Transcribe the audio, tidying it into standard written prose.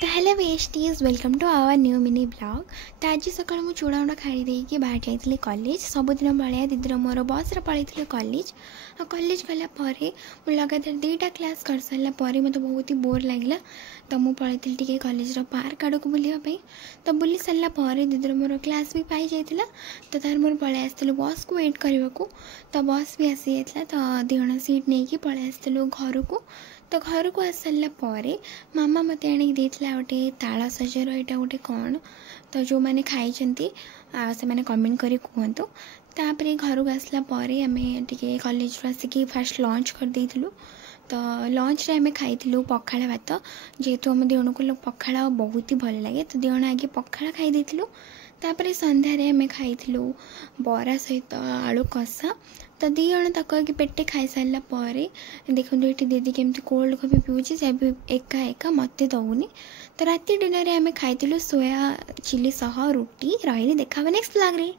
तो hello besties welcome to our new mini blog. तो आज सकाल मुझे चूड़ा उड़ा खाई देकी बाहर जाइए कॉलेज। सबुदिन भाया दीदीर मोर बस पलैली कॉलेज। कॉलेज गलापर लगातार 2टा क्लास कर सारापर मत बहुत ही बोर लगे। तो मुझे पलैली टी कॉलेज पार्क आड़ को बुलापी। तो बुली सारापर दीदीर मोर क्लास भी पाई जाइला। तो तार मोर पलि आसलु बस को वेट करने को। तो बस भी आसी जाता। तो दिजण सीट नहीं पलि आसलु घर को। तो घर को आस सारापर मामा मत आने गोटे ताल सजर यहाँ गोटे कौन। तो जो मैंने खाई से मैंने कमेंट करी कहतु। तापर घर को आसला आम टे कॉलेज आसिक फास्ट लंच कर देलु। तो लंच रे आम खाई पखाड़ भात। जेहेतु आम दिजण को पखाड़ बहुत ही भल लगे तो दिजण आगे पखाड़ खाई देलु। तापर संध्यार आम खाई बरा सहित आलू कषा। तो दिजण तक पेटे खाई सारापर देखो ये दीदी केमती कोल्ड कॉफी पीऊँगी से भी एका एका मत दौनी। तो राति डिनर आम खाई सोया चिली सह रुटी रही। देखा नेक्स्ट ब्लॉग रे।